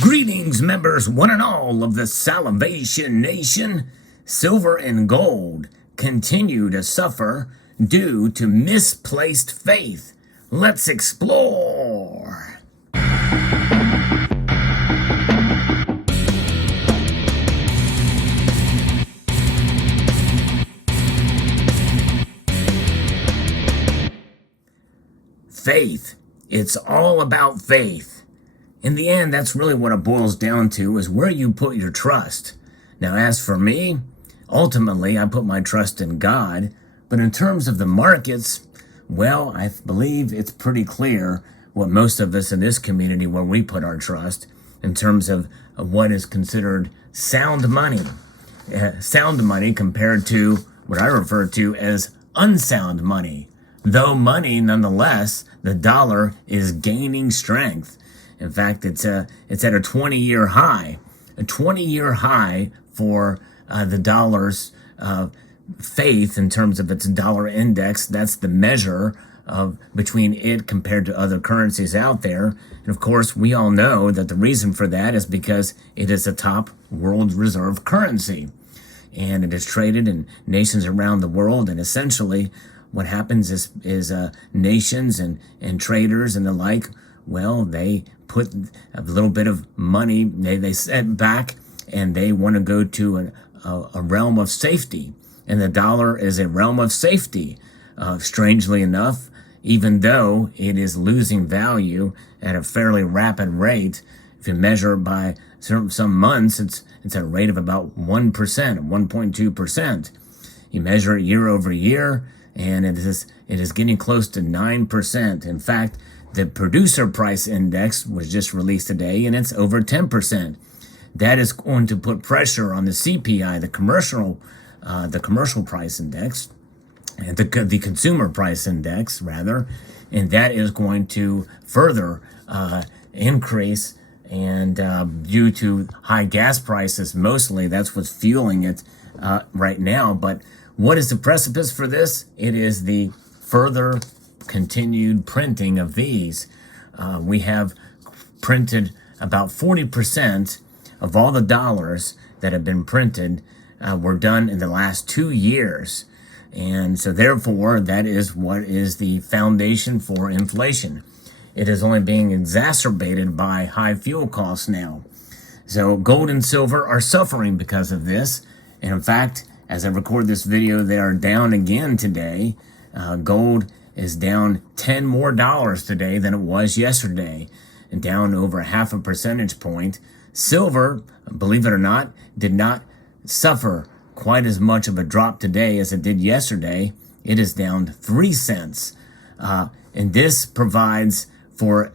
Greetings, members, one and all of the Salvation Nation. Silver and gold continue to suffer due to misplaced faith. Let's explore. Faith. It's all about faith. In the end, that's really what it boils down to, is where you put your trust. Now, as for me, ultimately, I put my trust in God. But in terms of the markets, well, I believe it's pretty clear what most of us in this community, where we put our trust in terms of what is considered sound money. Sound money compared to what I refer to as unsound money. Though money, nonetheless, the dollar is gaining strength. In fact, it's at a 20-year high, for the dollar's faith in terms of its dollar index. That's the measure of between it compared to other currencies out there. And of course, we all know that the reason for that is because it is a top world reserve currency, and it is traded in nations around the world. And essentially, what happens is nations and traders and the like, well, they put a little bit of money, they set back, and they want to go to a realm of safety. And the dollar is a realm of safety, strangely enough, even though it is losing value at a fairly rapid rate. If you measure by some months, it's at a rate of about 1%, 1.2%. You measure it year over year, and it is getting close to 9%. In fact, the producer price index was just released today, and it's over 10%. That is going to put pressure on the CPI, the commercial price index, and the consumer price index, rather, and that is going to further increase. And due to high gas prices, mostly, that's what's fueling it right now. But what is the precipice for this? It is the further continued printing of these. We have printed about 40% of all the dollars that have been printed were done in the last 2 years. And so therefore, that is what is the foundation for inflation. It is only being exacerbated by high fuel costs now. So gold and silver are suffering because of this. And in fact, as I record this video, they are down again today. Gold is down $10 more today than it was yesterday, and down over 0.5 percentage point. Silver, believe it or not, did not suffer quite as much of a drop today as it did yesterday. It is down 3 cents. And this provides for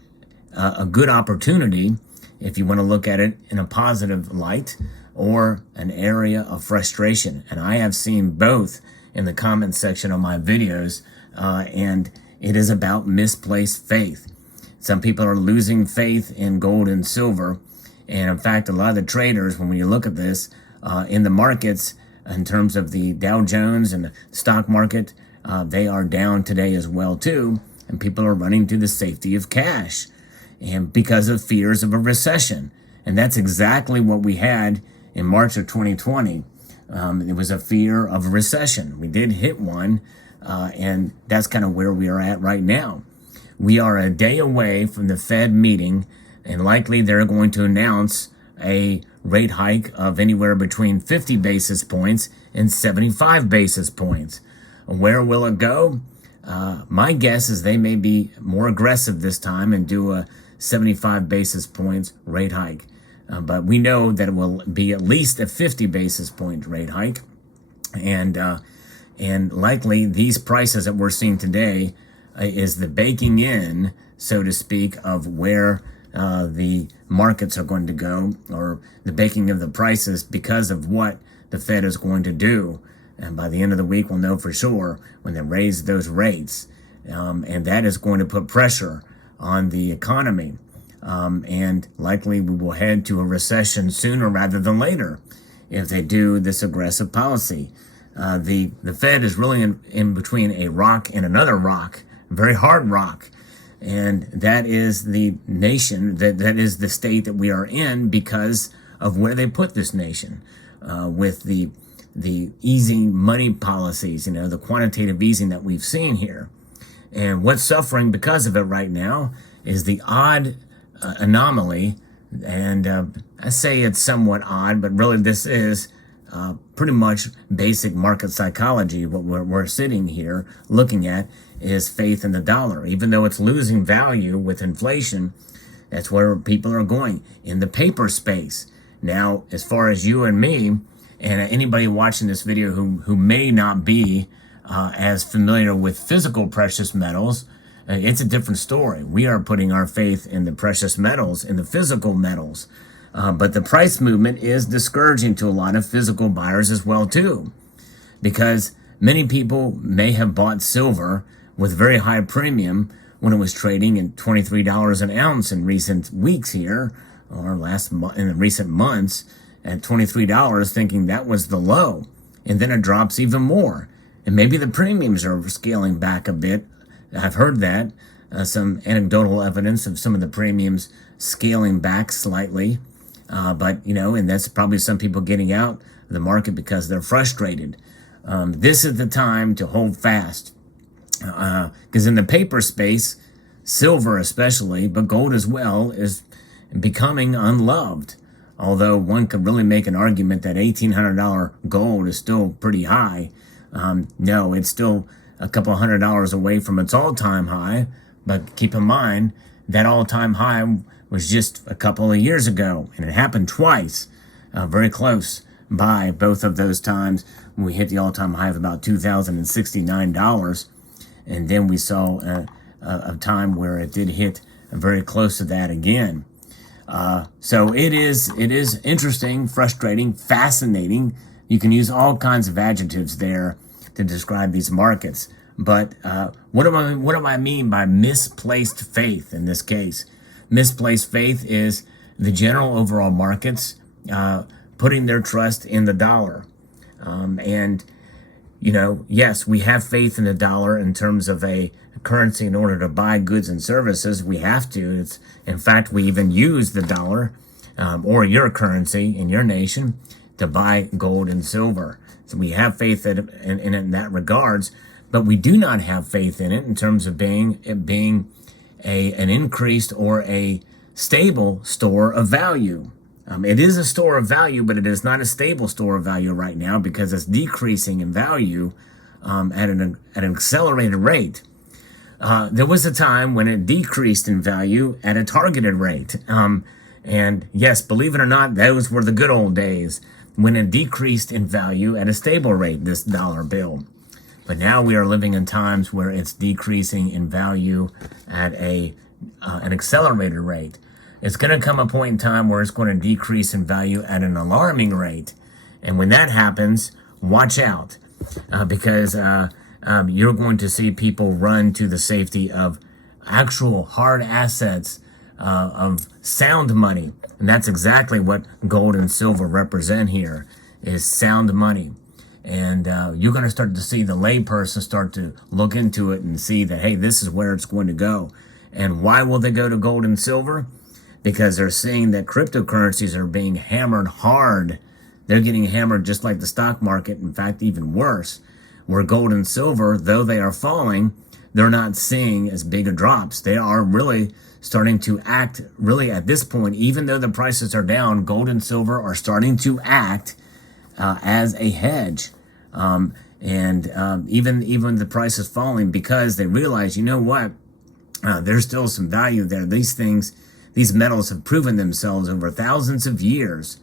a good opportunity if you want to look at it in a positive light, or an area of frustration. And I have seen both in the comment section of my videos. And it is about misplaced faith. Some people are losing faith in gold and silver. And in fact, a lot of the traders, when you look at this in the markets, in terms of the Dow Jones and the stock market, they are down today as well too. And people are running to the safety of cash, and because of fears of a recession. And that's exactly what we had in March of 2020. It was a fear of a recession. We did hit one. And that's kind of where we are at right now. We are a day away from the Fed meeting, and likely they're going to announce a rate hike of anywhere between 50 basis points and 75 basis points. Where will it go? My guess is they may be more aggressive this time and do a 75 basis points rate hike. But we know that it will be at least a 50 basis point rate hike. And likely these prices that we're seeing today is the baking in, so to speak, of where the markets are going to go, or the baking of the prices because of what the Fed is going to do. And by the end of the week, we'll know for sure when they raise those rates. And that is going to put pressure on the economy. And likely we will head to a recession sooner rather than later if they do this aggressive policy. The Fed is really in between a rock and another rock, a very hard rock. And that is the nation, that is the state that we are in because of where they put this nation, with the easing money policies, the quantitative easing that we've seen here. And what's suffering because of it right now is the odd anomaly. And I say it's somewhat odd, but really this is pretty much basic market psychology. What we're sitting here looking at is faith in the dollar. Even though it's losing value with inflation, that's where people are going in the paper space. Now, as far as you and me, and anybody watching this video who may not be as familiar with physical precious metals, it's a different story. We are putting our faith in the precious metals, in the physical metals. But the price movement is discouraging to a lot of physical buyers as well too, because many people may have bought silver with very high premium when it was trading at $23 an ounce in recent weeks here, or in the recent months at $23, thinking that was the low, and then it drops even more. And maybe the premiums are scaling back a bit. I've heard that, some anecdotal evidence of some of the premiums scaling back slightly. But, and that's probably some people getting out of the market because they're frustrated. This is the time to hold fast. Because in the paper space, silver especially, but gold as well, is becoming unloved. Although one could really make an argument that $1,800 gold is still pretty high. No, it's still a couple $100 away from its all-time high. But keep in mind, that all-time high was just a couple of years ago, and it happened twice, very close by both of those times when we hit the all-time high of about $2,069, and then we saw a time where it did hit very close to that again. So it is interesting, frustrating, fascinating. You can use all kinds of adjectives there to describe these markets. But what do I mean by misplaced faith in this case? Misplaced faith is the general overall markets putting their trust in the dollar. And, yes, we have faith in the dollar in terms of a currency in order to buy goods and services. We have to. In fact, we even use the dollar or your currency in your nation to buy gold and silver. So we have faith in it in that regards, but we do not have faith in it in terms of being an increased or a stable store of value. It is a store of value, but it is not a stable store of value right now because it's decreasing in value at an accelerated rate. There was a time when it decreased in value at a targeted rate. And yes, believe it or not, those were the good old days when it decreased in value at a stable rate, this dollar bill. But now we are living in times where it's decreasing in value at an accelerated rate. It's going to come a point in time where it's going to decrease in value at an alarming rate. And when that happens, watch out, because you're going to see people run to the safety of actual hard assets, of sound money. And that's exactly what gold and silver represent here, is sound money. And you're going to start to see the layperson start to look into it and see that, hey, this is where it's going to go. And why will they go to gold and silver? Because they're seeing that cryptocurrencies are being hammered hard. They're getting hammered just like the stock market, in fact, even worse. Where gold and silver, though they are falling, they're not seeing as big a drops. They are really starting to act, really at this point, even though the prices are down, gold and silver are starting to act as a hedge. Even the price is falling because they realize, you know what, there's still some value there. These metals have proven themselves over thousands of years.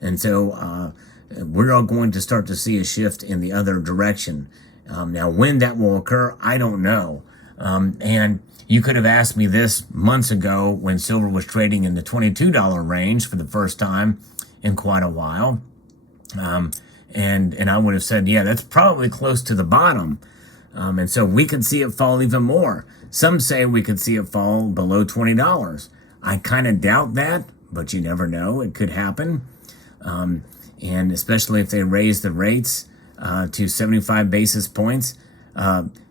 And so we're all going to start to see a shift in the other direction. Now, when that will occur, I don't know. And you could have asked me this months ago when silver was trading in the $22 range for the first time in quite a while. And I would have said, yeah, that's probably close to the bottom. And so we could see it fall even more. Some say we could see it fall below $20. I kind of doubt that, but you never know. It could happen. And especially if they raise the rates to 75 basis points,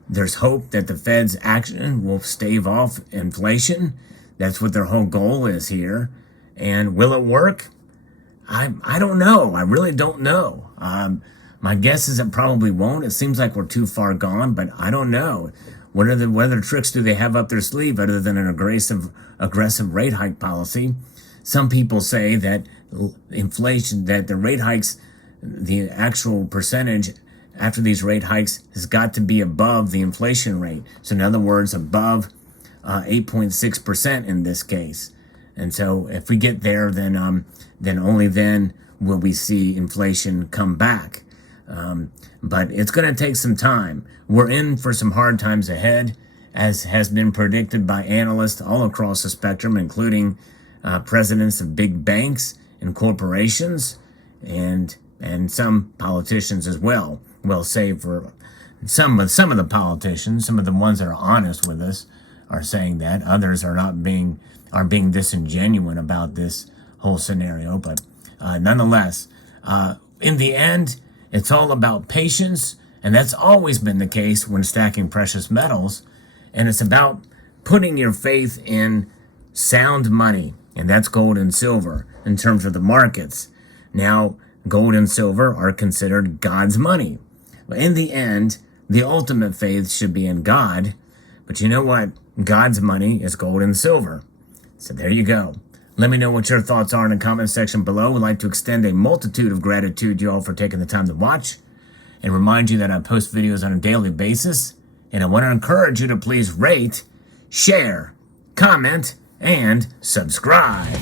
There's hope that the Fed's action will stave off inflation. That's what their whole goal is here. And will it work? I don't know. I really don't know. My guess is it probably won't. It seems like we're too far gone, but I don't know. What other tricks do they have up their sleeve other than an aggressive rate hike policy? Some people say that inflation, that the rate hikes, the actual percentage after these rate hikes has got to be above the inflation rate. So in other words, above 8.6% in this case. And so if we get there, then only then will we see inflation come back. But it's going to take some time. We're in for some hard times ahead, as has been predicted by analysts all across the spectrum, including presidents of big banks and corporations, and some politicians as well. Well, save for some of the politicians, some of the ones that are honest with us are saying that. Others are being disingenuous about this whole scenario. But nonetheless, in the end, it's all about patience, and that's always been the case when stacking precious metals. And it's about putting your faith in sound money, and that's gold and silver in terms of the markets. Now, gold and silver are considered God's money. But in the end, the ultimate faith should be in God. But you know what? God's money is gold and silver. So there you go. Let me know what your thoughts are in the comment section below. I'd like to extend a multitude of gratitude to you all for taking the time to watch, and remind you that I post videos on a daily basis. And I want to encourage you to please rate, share, comment, and subscribe.